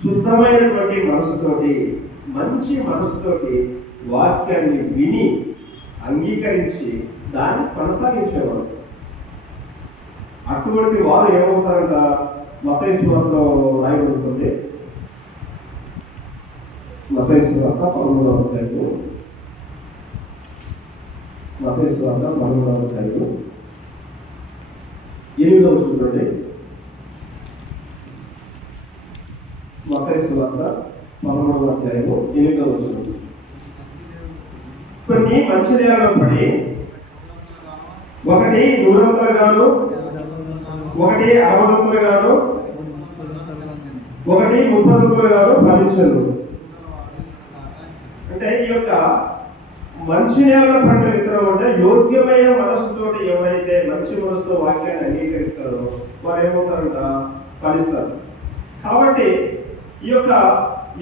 శుద్ధమైనటువంటి మనసుతోటి, మంచి మనసుతోటి వాక్యాన్ని విని అంగీకరించి దాన్ని కొనసాగించేవారు. అటువంటి వారు ఏమవుతారంట? మత్తయి సువార్తలో రాయబడుతుంది. మత్తయి సువార్త 13వ అధ్యాయము, మత్తయి సువార్త 13వ అధ్యాయము 8వ వచనం చూడండి. మత్తయి సువార్త 13వ అధ్యాయము 8వ వచనం. కొన్ని మంచి నేలలో పడి ఒకటి 100 గాను, ఒకటి 60 గాను, ఒకటి 30 గాను ఫలించరు. అంటే ఈ యొక్క మంచి నేలలో పడిన విత్తనం అంటే యోగ్యమైన మనసుతోటి ఎవరైతే మంచి మనసుతో వాక్యాన్ని అంగీకరిస్తారో వారు ఏమవుతారంట? ఫలిస్తారు. కాబట్టి ఈ యొక్క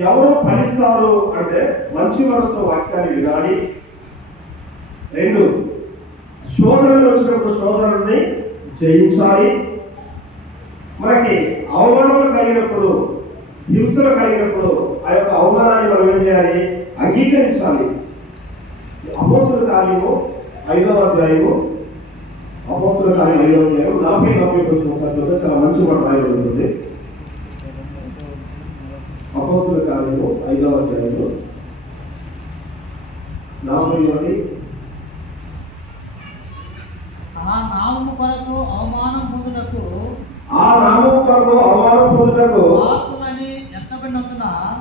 ఎవరు ఫలిస్తారు అంటే మంచి మనసుతో వాక్యాన్ని వినాలి. 2, శోధనలు వచ్చినప్పుడు శోధనల్ని జయించాలి. మనకి అవమానాలు కలిగినప్పుడు, హింసలు కలిగినప్పుడు ఆ యొక్క అవమానాన్ని మనం ఏం చేయాలి? అంగీకరించాలి. అపోస్తలుల కార్యము 5వ అధ్యాయము, అపోస్తలుల కార్యం 5వ అధ్యాయం 40 వచ్చిన చాలా మంచి మాట రాయబడుతుంది. అపోస్తలుల కార్యము 5వ అధ్యాయంలో 41. ఆ నామము కొరకు అవమానం పొందుటకు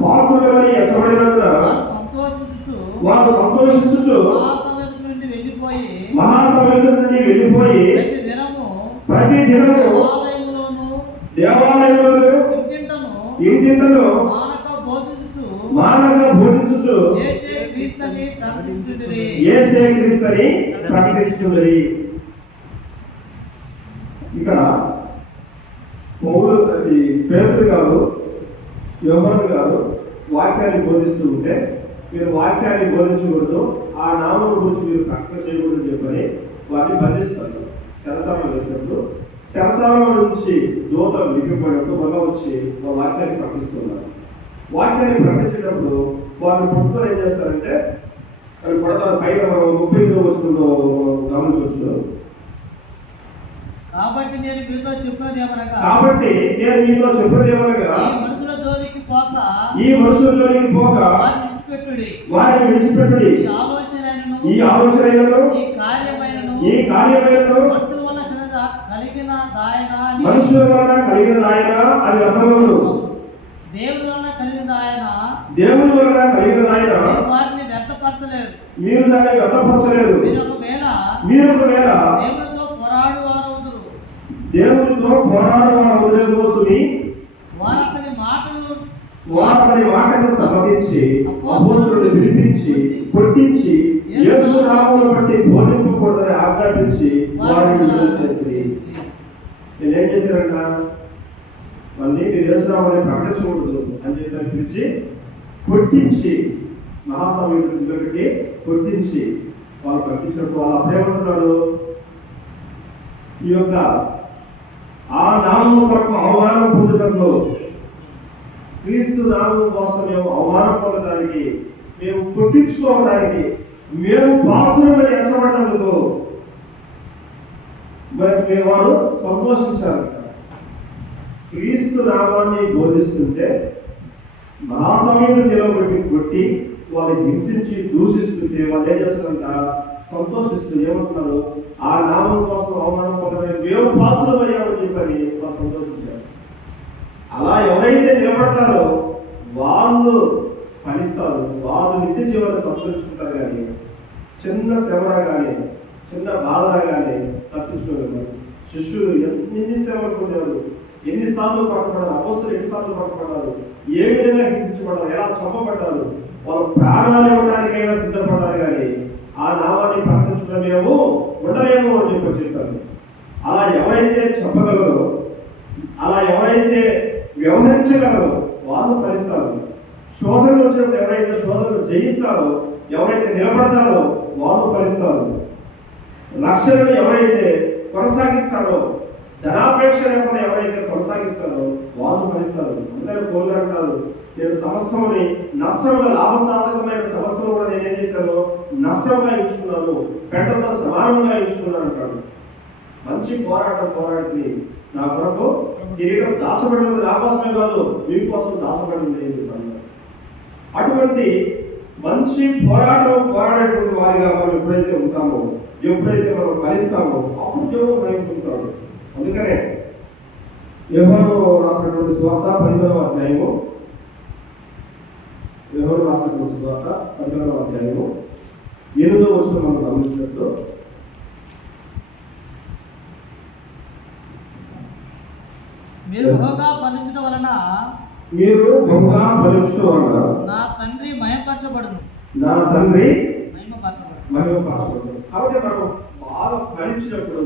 పాత్రులని ఎంచబడినందున వారు సంతోషించుచు మహాసమేతం నుండి వెళ్ళిపోయి ప్రతి దినము దేవాలయములోను ఇంటింటను మానక బోధించుచు యేసే క్రీస్తుని ప్రకటించుచుండిరి. ఇక్కడ పేతురు గారు, యోహాను గారు వాక్యాన్ని బోధిస్తూ ఉంటే, మీరు వాక్యాన్ని బోధించకూడదు, ఆ నామం గురించి మీరు ప్రకటన చేయకూడదు చెప్పని వారిని బంధిస్తారు. శరసాలలో వేసినప్పుడు శరసాలలో నుంచి దూతలు విడిపోయినప్పుడు మళ్ళా వచ్చి వాక్యాన్ని ప్రకటిస్తున్నారు. వాక్యాన్ని ప్రకటించేటప్పుడు వారిని పట్టుకొని ఏం చేస్తారంటే అది పడతారు. పైన 38వ వచనంలో గమనించవచ్చు. కాబట్టి నేను మీతో చెప్పినది ఏమనగా, ఈ మనుషుల జోలికి పోక వారిని విడిచిపెట్టుడి. ఈ ఆలోచనలను ఈ కార్యమైనను మనుషుల వలన కలిగిన దాయన అది అర్థమవును. దేవుని వలన కలిగిన దాయన వారిని వ్యర్థపరచలేరు. మీరు దాన్ని వ్యర్థపరచలేరు. మీరు ఒకవేళ దేవునితో పోరాడువారు కోసమి వారి మాటను సమర్థించి అపోస్తలులను పిలిపించి కొట్టించి యేసు నామమును బట్టి బోధింపకూడదని ఆజ్ఞాపించి వారిని విడుదల చేసి. నేనేం చేశారంట? మళ్ళీ మీరు యేసు నామాన్ని ప్రకటించకూడదు అని చెప్పి పిలిచి కొట్టించి మహాసమయంలో పెట్టి కొట్టించి వాళ్ళు ప్రకటించినప్పుడు వాళ్ళు అప్పుడేమంటున్నాడు? ఈ యొక్క ఆ నామం కొరకు అవమానం పొందుటకు, క్రీస్తు నామం కోసం మేము అవమానం పొందడానికి, మేము కొట్టించుకోవడానికి, మేము పాత్రమని ఎంచబడినందుకు మరి వారు సంతోషించారు. క్రీస్తు నామాన్ని బోధిస్తుంటే మహాసమయంలో నిలబెట్టి కొట్టి వాళ్ళని హింసించి దూషిస్తుంటే వాళ్ళు ఏం చేస్తారంట? సంతోషిస్తూ ఏమంటున్నారు? ఆ నామం కోసం అవమానం పొందడానికి మేము పాత్రమయ్యామని చెప్పని వాళ్ళు సంతోషించారు. అలా ఎవరైతే నిలబడతారో వాళ్ళు ఫలిస్తారు, వాళ్ళు నిత్య జీవనం సంతరించుకుంటారు. కానీ చిన్న శ్రమరా కానీ చిన్న బాధరా కానీ తప్పించుకోగలరు. శిష్యులు ఎన్ని శ్రమలు పొందారు, ఎన్నిసార్లు పట్టబడ్డారు, అపోస్తలులు ఎన్నిసార్లు పట్టబడ్డారు, ఏ విధంగా హింసించబడ్డారు, ఎలా చంపబడ్డారు, వాళ్ళు ప్రాణాలు ఇవ్వడానికైనా సిద్ధపడ్డారు. కానీ ఆ నామాన్ని ప్రకటించడమేమో ఉండలేమో అని చెప్పారు. అలా ఎవరైతే చెప్పగలరో, అలా ఎవరైతే వ్యవహరించ ఫలించగలరో వాళ్ళు ఫలిస్తారు. శోధనలు వచ్చినప్పుడు ఎవరైతే శోధనలు జయిస్తారో, ఎవరైతే నిలబడతారో వాళ్ళు ఫలిస్తారు. లక్ష్యాలను ఎవరైతే కొనసాగిస్తారో, ధనాపేక్ష లేకుండా ఎవరైతే కొనసాగిస్తారో వాళ్ళు ఫలిస్తారు. అందరూ పోలుగా అంటారు, నేను సమస్తముని నష్టముగా, లాభసాధకమైన సమస్తము కూడా నేనేం చేశాను, నష్టంగా ఎంచుకున్నాను, పెంటతో సమానంగా ఎంచుకున్నాను అంటాడు. మంచి పోరాటం పోరాడితే నా కొరకు కిరీటం దాచబడినది నా కోసమే కాదు, మీకోసం దాచబడింది అని చెప్పాను. అటువంటి మంచి పోరాటం పోరాడేటువంటి వారిగా మనం ఎప్పుడైతే ఉంటామో, ఎప్పుడైతే మనం ఫలిస్తామో అప్పుడు దేవుడు మనం పొందుతాడు. అందుకనే యోహాను రాసినటువంటి సువార్త 10వ అధ్యాయము, యోహాను రాసినటువంటి సువార్త 10వ అధ్యాయము 8వ వచనం మనం గమనించినట్టు, మీరు బహుగా ఫలించడం వలన నా తండ్రి మహిమపరచబడును. కాబట్టి మనం బాగా ఫలించినప్పుడు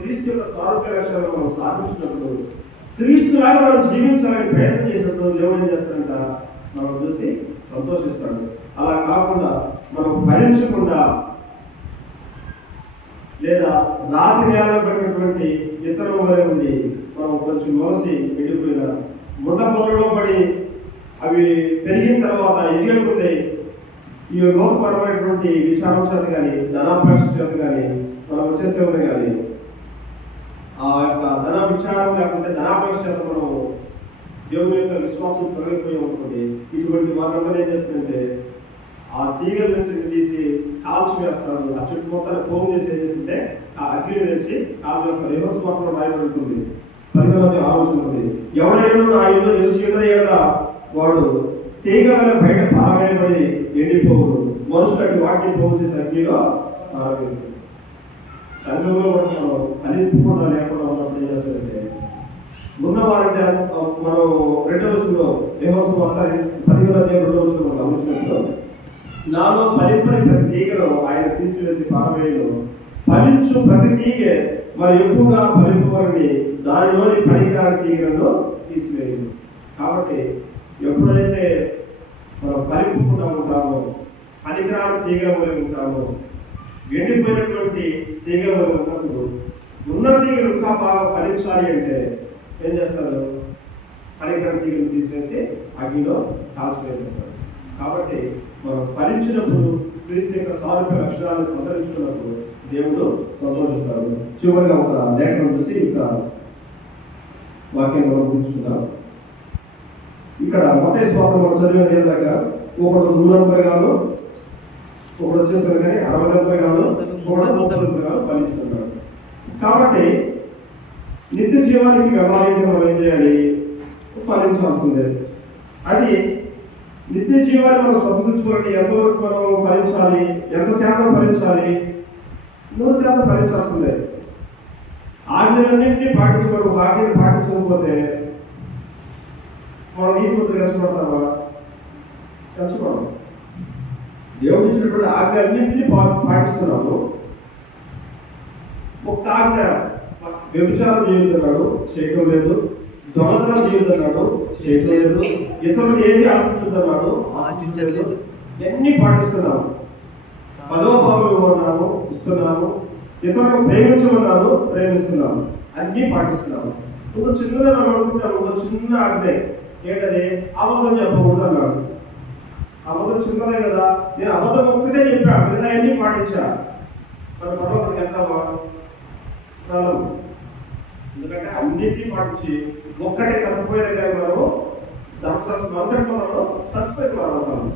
క్రీస్తు యొక్క స్వారూప్య లక్షణాలను మనం సాధించినప్పుడు, క్రీస్తులాగా మనం జీవించాలని ప్రయత్నం చేసినప్పుడు దేవుడు ఏం చేస్తాడంట, మనం చూసి సంతోషిస్తాడు. అలా కాకుండా మనం ఫలించకుండా లేదా రాతి నేల పడినటువంటి ఇతరుల వలె ఉండి మనం కొంచెం మోసి ఎండిపోయిన ముండ పొదలో పడి అవి పెరిగిన తర్వాత ఎదిగకుండే ఈ లోకపరమైనటువంటి విచారం చేత కానీ, ధనాపేక్ష చేత కానీ, మనం వచ్చేసేవాళ్ళు కానీ, ఆ యొక్క ధన విచారం లేకుంటే ధనాపేక్ష చేత మనం దేవుని యొక్క విశ్వాసం తొలగిపోయి ఉంటుంది. ఇటువంటి వారందరూ ఏం చేస్తుందంటే ఆ తీగలన్నింటిని తీసి కాల్చి వేస్తారు. ఆ చెట్టు మొత్తాన్ని పోగు చేసి ఏం చేస్తుంటే ఆ అగ్ని వేసి కాల్ వేస్తారు. ఎవరు స్వాతంత్రం రాయబడుతుంది 10వ ఆలోచన, ఎవరైనా నా యుద్ధం ఎదురు వాడు తీగ బయట పారవేయబడి ఎండిపోవుడు, మనుషులకి వాటిని పోగు చేసి అగ్నిలో పారవేస్తారు. సంఘంలో కూడా మనం అనిపించకుండా లేకుండా ఉన్నప్పుడు ఏం చేస్తారంటే ఉన్నవారంటే మనం 2వ వచనంలో యోహాను వార్త 10వ అధ్యాయం 2వ వచనంలో గమనించినప్పుడు, నాలో ఫలింపని ప్రతి తీగను ఆయన తీసివేసి పారవేయను, ఫలించు ప్రతి తీగ మరి ఎక్కువగా ఫలింపని దానిలోని పనికిరాని తీగలను తీసివేయను. కాబట్టి ఎప్పుడైతే మనం ఫలింపకుండా ఉంటామో, పనికిరాని తీగల వలె ఉంటామో, ఎండిపోయినటువంటి తీగ వలె ఉన్నప్పుడు, ఉన్న తీగలు ఇంకా బాగా ఫలించాలి అంటే ఏం చేస్తారు, పనికిరాని తీగలు తీసివేసి అగ్నిలో కాల్చివేస్తారు. కాబట్టి మనం ఫలించినప్పుడు, క్రీస్తు యొక్క సారూప్య లక్షణాలను సంతరించుకున్నప్పుడు దేవుడు సంతోషిస్తాడు. చివరిగా ఒక లేఖనం చూసి ఇంకా వాక్యం మనం గుర్తుంచుకుంటాం. ఇక్కడ మత్తయి సువార్త మనం చదివిన ఏదాకా ఒకడు 100 గాను, ఒకడు వచ్చేసరి కానీ 60 గాను, ఒకడు 30 గాను ఫలిస్తున్నాడు. కాబట్టి నిత్య జీవానికి వెళ్ళాలంటే మనం ఏం చేయాలి, ఫలించాల్సిందే. అది నిత్య జీవాన్ని మనం స్వతంత్రించుకోవాలంటే ఎంతవరకు మనం ఫలించాలి, ఎంత శాతం ఫలించాలి, 100% ఫలించాల్సిందే. ఆజ్ఞలన్నింటినీ పాటించుకోవడం, ఆజ్ఞలు పాటించకపోతే మనం నీతిమంతులు కలిసిపడతామా? కలిసిపోవడం. దేవుడు ఇచ్చినటువంటి ఆజ్ఞలన్నింటినీ పాటిస్తున్నాము. ఒక్క ఆజ్ఞ, వ్యభిచారం చేయొద్దన్నాడు, చేయటం లేదు. దొంగతనం చేయొద్దన్నాడు, చేయటం లేదు. ఇతరులు ఏది ఆశించొద్దన్నాడు, ఆశించలేదు. ఎన్ని పాటిస్తున్నాము. 10వ భావం ఇవ్వన్నాము, ఇస్తున్నాము. ఇతరులను ప్రేమించమన్నాను, ప్రేమిస్తున్నాము. అన్నీ పాటిస్తున్నాము. ఒక చిన్నదే మనం అనుకుంటాము, ఒక చిన్న ఆజ్ఞ ఏంటది, అబద్ధం చెప్పకూడదు అన్నాడు. అబద్ధం చిన్నదే కదా, నేను అబద్ధం ఒక్కటే చెప్పా, మిగతా అన్నీ పాటించా. మన పర్వతకి వెళ్తామా? రాము. ఎందుకంటే అన్నింటినీ పాటించి ఒక్కటే తప్పిపోయినా కానీ మనము ధర్మశాస్త్రం అంతటిలో మనం తప్పిపోయిన వారు అవుతాము.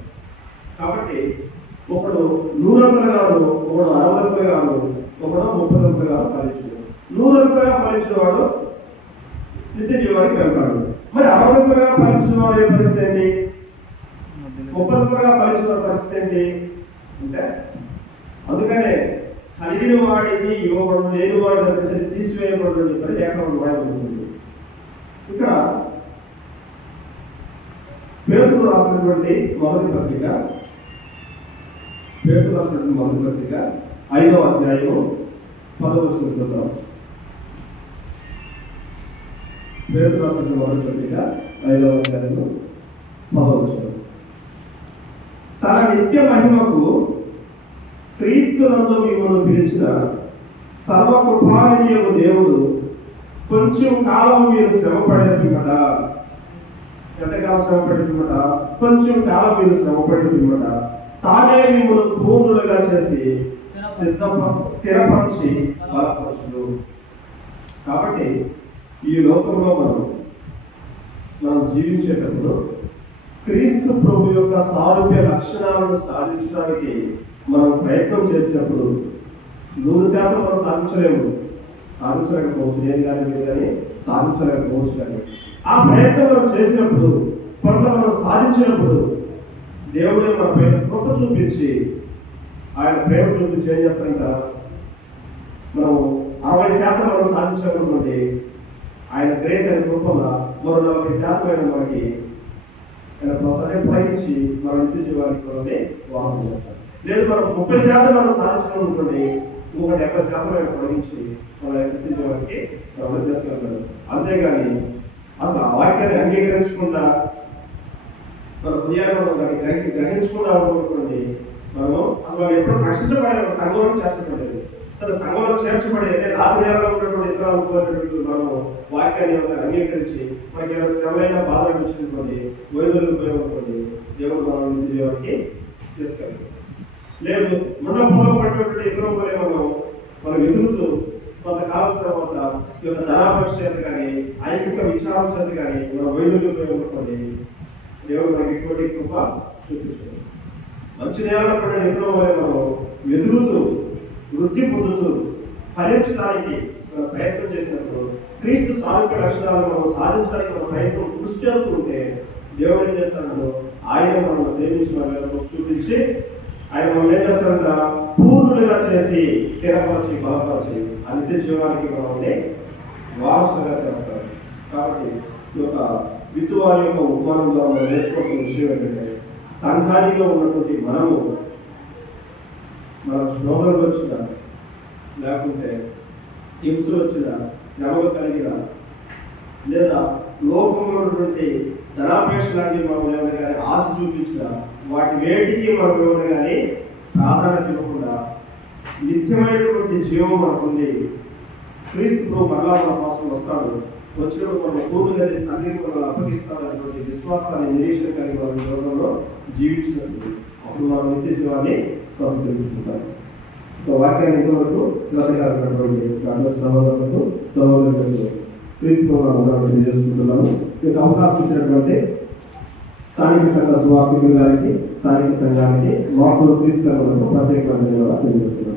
కాబట్టి ఒకడు 100 గాను, ఒకడు 60 గాను, ఒకడు 30 గాను ఫలించు. 100 ఫలించిన వాడు నిత్య జీవానికి వెళ్తాడు. మరి 60 ఫలించిన వాడు ఏ పరిస్థితి ఏంటి, 30 ఫలించిన వాడి పరిస్థితి ఏంటి అంటే, అందుకనే కలిగిన వాడికి ఇవ్వబడు, లేని వాడి దగ్గర తీసివేయబడు అని చెప్పి లేఖనం రాయబడుతుంది. ఇక్కడ పేతురు రాసినటువంటి మొదటి పత్రిక 5వ అధ్యాయము 10వ వచనం చూద్దాం. పేరు రాసిన మొదటి పత్రిక 5వ అధ్యాయము 10వ వచనం. తన నిత్య మహిమకు క్రీస్తునందు మిమ్మల్ని పిలిచిన సర్వకృపానిధియగు దేవుడు కొంచెం కాలం మీరు శ్రమపడినమాట, ఎంతకాలం శ్రమపడినమాట, కొంచెం కాలం మీరు శ్రమపడినమాట, తానే మిమ్మల్ని పూర్ణులుగా చేసి స్థిరపరచి బలపరచును. కాబట్టి ఈ లోకంలో మనం జీవించేటప్పుడు క్రీస్తు ప్రభు యొక్క సారూప్య లక్షణాలను సాధించడానికి మనం ప్రయత్నం చేసినప్పుడు 100% మనం సాధించలేకపోవచ్చు. నేను కానీ మీరు కానీ సాధించలేకపోవచ్చు. కానీ ఆ ప్రయత్నం మనం చేసినప్పుడు, కొంత మనం సాధించినప్పుడు దేవుడే మన పైన కృప చూపించి, ఆయన ప్రేమ చూపించి ఏం చేస్తారంట, మనం 60% మనం సాధించగలుగుతుంది. ఆయన గ్రేస్ అయిన కృపగా మరో 40% అయిన మనకి ఆయన ప్రసరించి మన నిత్య జీవానికి వాహనం చేస్తారు. లేదు మనం 30% మనం సాధించగలుగుతుంది, ఇంకొక 70% ఆయన పొడిగించి మన నిత్య జీవానికి చేసుకుంటారు. అంతేగాని అసలు ఆ వాక్యాన్ని అంగీకరించకుండా మన హృదయాన్ని మనం దాన్ని గ్రహించకుండా అనుకోండి, మనము అసలు ఎప్పుడు రక్షించబడే సంఘంలో చేర్చబడేది. అసలు సంఘంలో చేర్చబడే అంటే రాత్రి నేలలో ఉన్నటువంటి ఇతర అనుకునేటువంటి మనము వాక్యాన్ని అంగీకరించి మనకి ఏమైనా శ్రమైన బాధ అనిపించుకోండి, వైద్యులు ఉపయోగపడుకోండి, దేవుడు మనం నిత్య జీవానికి తీసుకెళ్తాం. లేదు మన పొలపడినటువంటి ఇతర వల్లే మనం ఎదుగుతూ కొంతకాలం తర్వాత ఈ యొక్క ధనాపేక్ష చేత కానీ ఐకిక విచారం చేత కానీ మన వైద్యులు ఉపయోగపడుకోండి, దేవుడు మనకి ఇటువంటి కృప చూపించాడు. మంచి నేలలో పడిన ఇతర వల్లే మనం ఎదుగుతూ వృద్ధి పొందుతూ ఫలించడానికి మనం ప్రయత్నం చేసినప్పుడు, క్రీస్తు సారూప్య లక్షణాలను మనం సాధించడానికి మన ప్రయత్నం కృషి చేస్తూ ఉంటే దేవుడు ఏం చేస్తాడో ఆయన మనం ప్రేమించిన వాళ్ళకు చూపించి ఆయన మనం ఏం చేస్తాడంట, పూర్ణులుగా చేసి స్థిరపరిచి బలపరిచి ఆ నిత్య జీవానికి మనల్ని వారసులుగా చేస్తారు. కాబట్టి ఈ యొక్క విత్తువారి యొక్క ఉపమానంలో మనం నేర్చుకోవాల్సిన విషయం ఏంటంటే, సంఘానిలో ఉన్నటువంటి మనము మన శోధనలు వచ్చినా, లేకుంటే హింసలు వచ్చినా, శ్రమలు కలిగిన, లేదా లోకంలో ఉన్నటువంటి ధనాపేక్ష లాంటివి మనం ఏమైనా కానీ ఆశ చూపించిన వాటి వేటికి మనం ఏమైనా కానీ ప్రాధాన్యత ఇవ్వకుండా నిత్యమైనటువంటి జీవం మనకుంది. క్రీస్తు ప్రభు మరలా మన కోసం వస్తాడు, వచ్చినప్పుడు మనం పూర్తిగా చేసి అన్నింటి మనం అప్పగిస్తామనేటువంటి విశ్వాసాన్ని నిరీక్షణ కలిగి మన జీవనంలో జీవించినప్పుడు అప్పుడు మనం నిత్య జీవాన్ని స్వతంత్రించుకుంటారు. వాక్యాన్ని ఇంతవరకు శ్రద్ధగా సహోదరులకు క్రీస్తు తెలియజేసుకుంటున్నాను. మీకు అవకాశం ఇచ్చినటువంటి స్థానిక సంఘ సువార్థికులు గారికి, స్థానిక సంఘానికి, మాకు క్రీస్తు ప్రత్యేకమైన తెలియజేస్తున్నాను.